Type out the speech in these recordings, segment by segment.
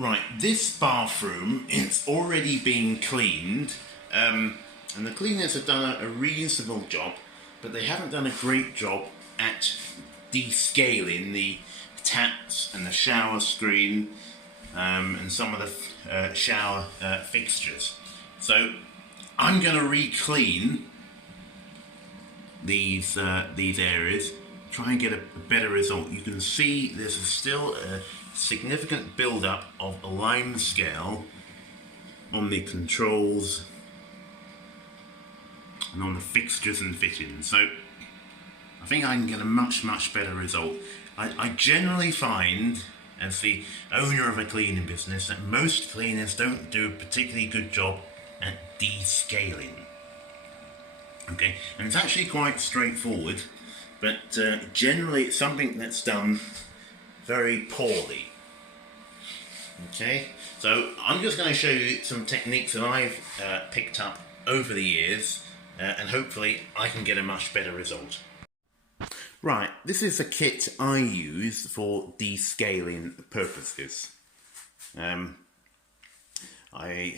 Right, this bathroom, it's already been cleaned, and the cleaners have done a reasonable job, but they haven't done a great job at descaling the taps and the shower screen and some of the shower fixtures. So I'm going to re-clean these areas, try and get a better result. You can see there's still a significant build-up of limescale on the controls and on the fixtures and fittings. So I think I can get a much better result. I generally find, as the owner of a cleaning business, that most cleaners don't do a particularly good job at descaling. Okay, and it's actually quite straightforward, but generally it's something that's done very poorly. Okay, so I'm just going to show you some techniques that I've picked up over the years, and hopefully I can get a much better result. Right, this is a kit I use for descaling purposes. I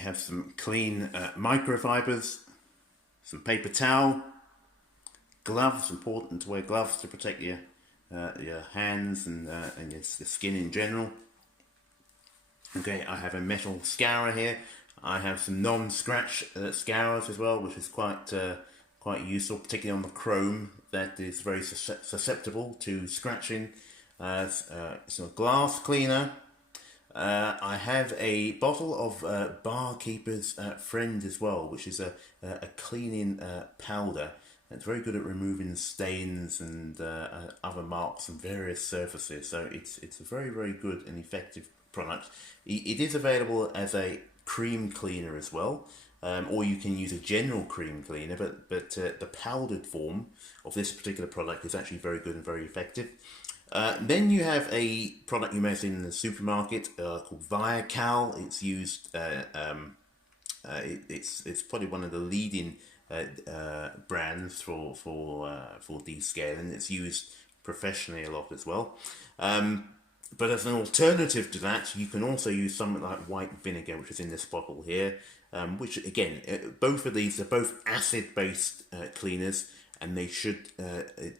have some clean microfibers, some paper towel, gloves. Important to wear gloves to protect your hands and your skin in general. Okay, I have a metal scourer here. I have some non-scratch scourers as well, which is quite useful, particularly on the chrome that is very susceptible to scratching. So glass cleaner. I have a bottle of Barkeeper's Friend as well, which is a cleaning powder. It's very good at removing stains and other marks on various surfaces. So it's a very good and effective product. It is available as a cream cleaner as well, or you can use a general cream cleaner, but the powdered form of this particular product is actually very good and very effective. Then you have a product you may have seen in the supermarket called Viacal. It's used. It's probably one of the leading brands for descaling. It's used professionally a lot as well. But as an alternative to that, you can also use something like white vinegar, which is in this bottle here. Which again, both of these are both acid-based cleaners, and they should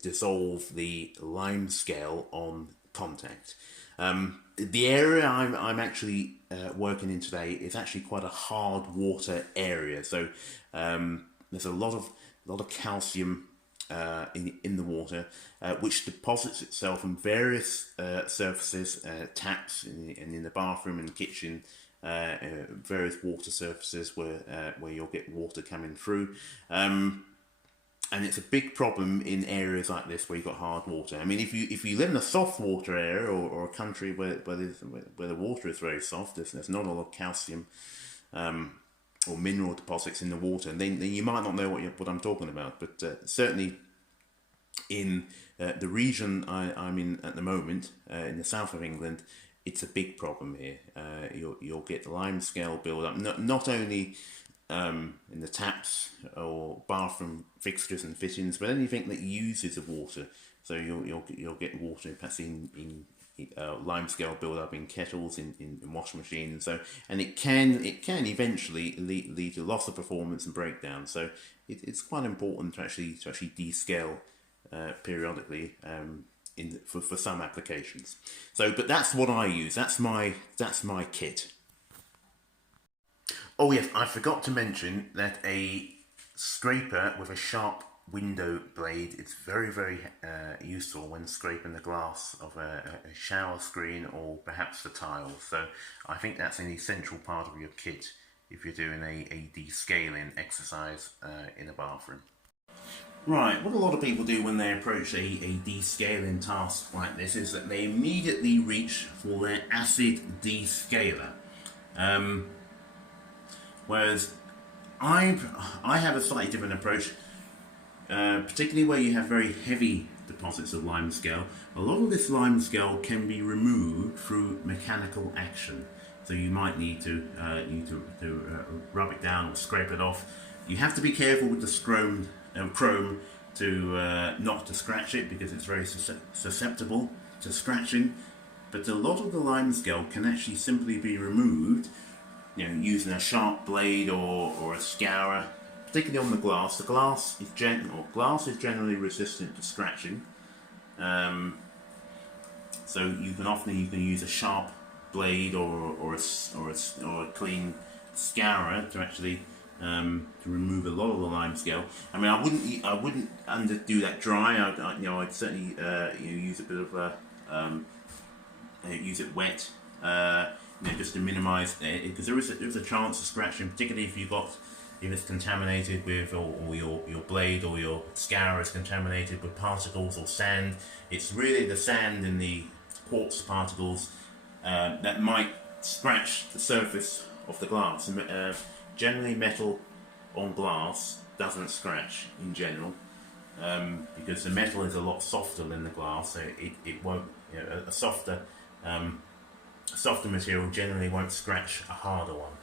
dissolve the limescale on contact. The area I'm actually working in today is actually quite a hard water area, so there's a lot of calcium in the water, which deposits itself on various surfaces, taps, and in the bathroom and the kitchen. Various water surfaces where you'll get water coming through, and it's a big problem in areas like this where you've got hard water. I mean, if you live in a soft water area or a country where the water is very soft, there's not a lot of calcium or mineral deposits in the water, and then you might not know what I'm talking about. But certainly in the region I'm in at the moment, in the south of England, it's a big problem here. You'll get limescale build up, not only in the taps or bathroom fixtures and fittings, but anything that uses the water. So you'll get water perhaps in limescale build up in kettles, in washing machines. So, and it can eventually lead to loss of performance and breakdown. So it's quite important to actually descale periodically. For some applications. So, but that's what I use. That's my kit. Oh yes, I forgot to mention that a scraper with a sharp window blade is very useful when scraping the glass of a shower screen or perhaps the tiles. So I think that's an essential part of your kit if you're doing a descaling exercise in a bathroom. Right, what a lot of people do when they approach a descaling task like this is that they immediately reach for their acid descaler. Whereas I have a slightly different approach, particularly where you have very heavy deposits of limescale. A lot of this limescale can be removed through mechanical action. So you might need to rub it down or scrape it off. You have to be careful with the chrome to not to scratch it, because it's very susceptible to scratching. but a lot of the limescale can actually simply be removed, using a sharp blade or a scourer, particularly on the glass. The glass is generally resistant to scratching, so you can use a sharp blade or a clean scourer to actually to remove a lot of the limescale. I mean, I wouldn't do that dry. I'd certainly use a bit of use it wet, just to minimise it, because there is a chance of scratching, particularly if it's contaminated with, or your blade or your scourer is contaminated with particles or sand. It's really the sand and the quartz particles that might scratch the surface of the glass. Generally, metal on glass doesn't scratch in general, because the metal is a lot softer than the glass, so it won't. A softer material generally won't scratch a harder one.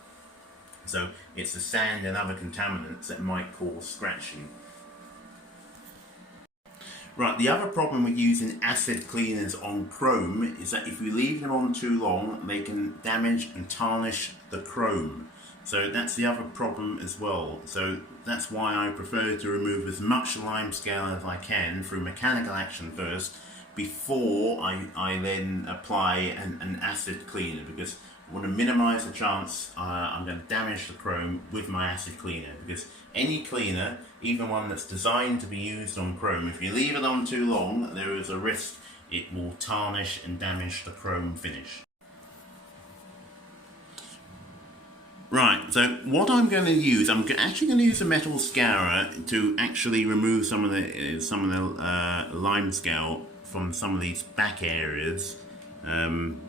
So it's the sand and other contaminants that might cause scratching. Right, the other problem with using acid cleaners on chrome is that if you leave them on too long, they can damage and tarnish the chrome. So that's the other problem as well. So that's why I prefer to remove as much limescale as I can through mechanical action first, before I then apply an acid cleaner, because I want to minimize the chance I'm going to damage the chrome with my acid cleaner. Because any cleaner, even one that's designed to be used on chrome, if you leave it on too long, there is a risk it will tarnish and damage the chrome finish. Right, so what I'm going to use, I'm actually going to use a metal scourer to actually remove some of the limescale from some of these back areas, and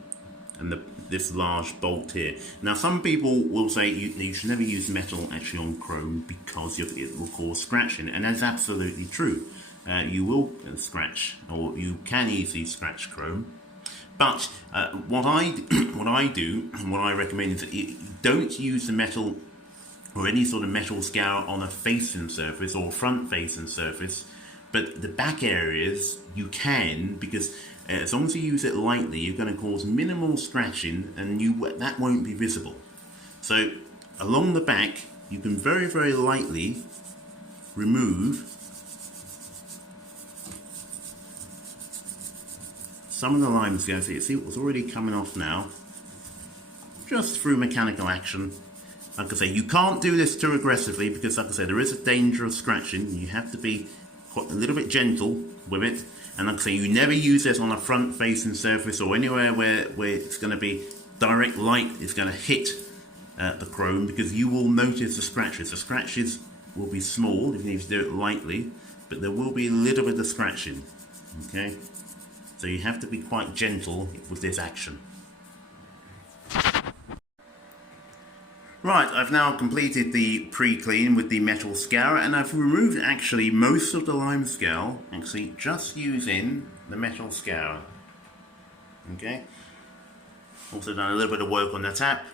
this large bolt here. Now, some people will say you should never use metal actually on chrome because it will cause scratching, and that's absolutely true. You will scratch, or you can easily scratch chrome. But what I do, and what I recommend, is that you don't use the metal or any sort of metal scour on a facing surface or front facing surface, but the back areas you can, because as long as you use it lightly, you're going to cause minimal scratching, and that won't be visible. So along the back, you can very, very lightly remove some of the limescale. So you see it's already coming off now, just through mechanical action. Like I say, you can't do this too aggressively, because like I say, there is a danger of scratching. You have to be quite a little bit gentle with it. And like I say, you never use this on a front facing surface or anywhere where it's going to be direct light is going to hit the chrome, because you will notice the scratches. The scratches will be small if you need to do it lightly, but there will be a little bit of scratching. Okay, so you have to be quite gentle with this action. Right, I've now completed the pre-clean with the metal scourer, and I've removed actually most of the limescale, actually just using the metal scourer. Okay, also done a little bit of work on the tap,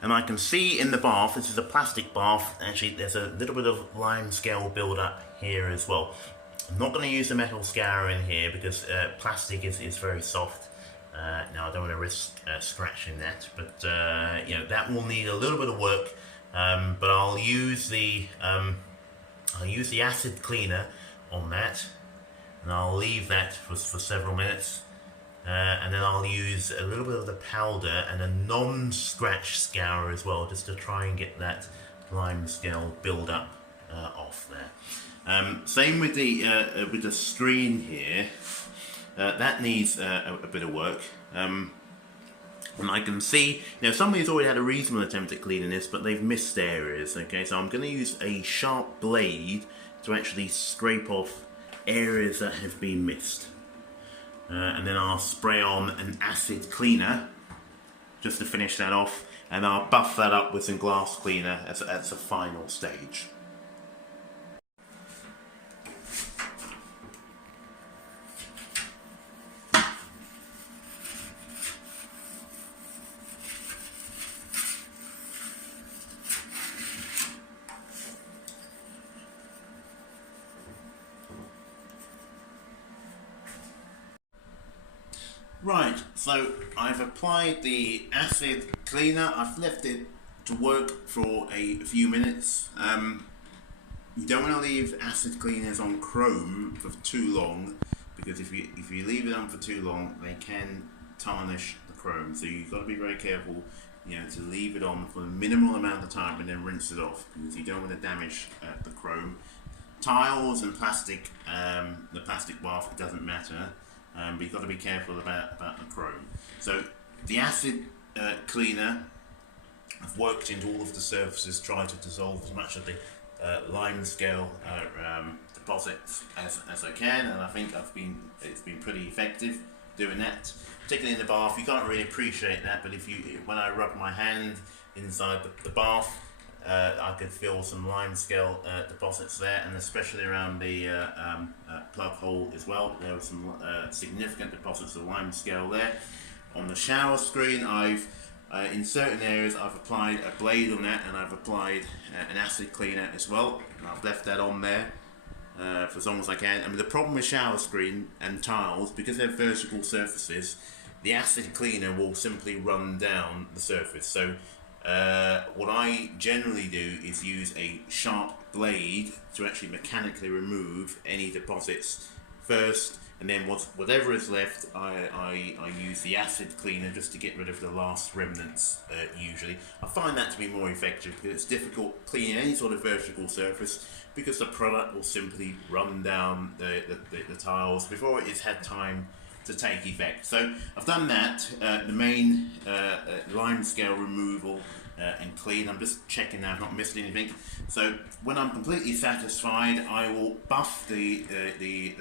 and I can see in the bath, this is a plastic bath, actually there's a little bit of limescale build up here as well. I'm not going to use the metal scourer in here because plastic is very soft. Now I don't want to risk scratching that, but that will need a little bit of work. But I'll use the acid cleaner on that, and I'll leave that for several minutes, and then I'll use a little bit of the powder and a non-scratch scourer as well, just to try and get that limescale build up off there. Same with the screen here. That needs a bit of work, and I can see somebody's already had a reasonable attempt at cleaning this, but they've missed areas. Okay, so I'm going to use a sharp blade to actually scrape off areas that have been missed, and then I'll spray on an acid cleaner just to finish that off, and I'll buff that up with some glass cleaner as a final stage. Right, so I've applied the acid cleaner. I've left it to work for a few minutes. You don't want to leave acid cleaners on chrome for too long, because if you leave it on for too long, they can tarnish the chrome. So you've got to be very careful, to leave it on for a minimal amount of time and then rinse it off, because you don't want to damage the chrome. Tiles and plastic, the plastic bath, it doesn't matter, but you've got to be careful about the chrome. So the acid cleaner, I've worked into all of the surfaces, tried to dissolve as much of the limescale deposits as I can, and I think it's been pretty effective doing that. Particularly in the bath, you can't really appreciate that, but when I rub my hand inside the bath, I could feel some limescale deposits there, and especially around the plug hole as well. There were some significant deposits of limescale there. On the shower screen, in certain areas I've applied a blade on that, and I've applied an acid cleaner as well, and I've left that on there for as long as I can. I mean, the problem with shower screen and tiles, because they're vertical surfaces, the acid cleaner will simply run down the surface. So what I generally do is use a sharp blade to actually mechanically remove any deposits first, and then whatever is left, I use the acid cleaner just to get rid of the last remnants usually. I find that to be more effective, because it's difficult cleaning any sort of vertical surface, because the product will simply run down the tiles before it has had time to take effect. So I've done that, the main limescale removal and clean. I'm just checking now I've not missed anything. So when I'm completely satisfied, I will buff the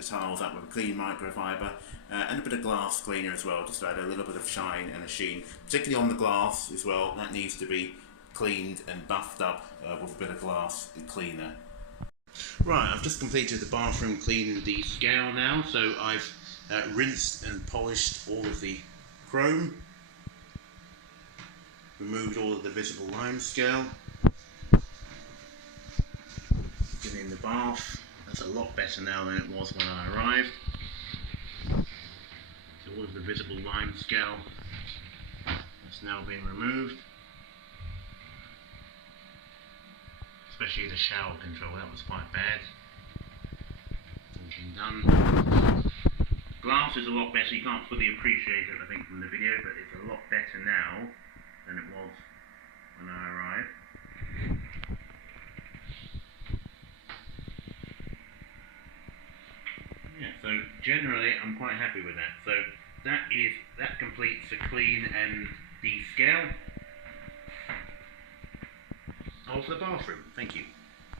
tiles up with a clean microfiber and a bit of glass cleaner as well, just to add a little bit of shine and a sheen, particularly on the glass as well. That needs to be cleaned and buffed up with a bit of glass cleaner. Right, I've just completed the bathroom clean and descale now, so I've rinsed and polished all of the chrome, removed all of the visible limescale, get in the bath. That's a lot better now than it was when I arrived. So all of the visible limescale has now been removed, especially the shower control, that was quite bad. All been done. Glass is a lot better. You can't fully appreciate it, I think, from the video, but it's a lot better now than it was when I arrived. Yeah, so generally I'm quite happy with that. So that completes the clean and descale of the bathroom. Thank you.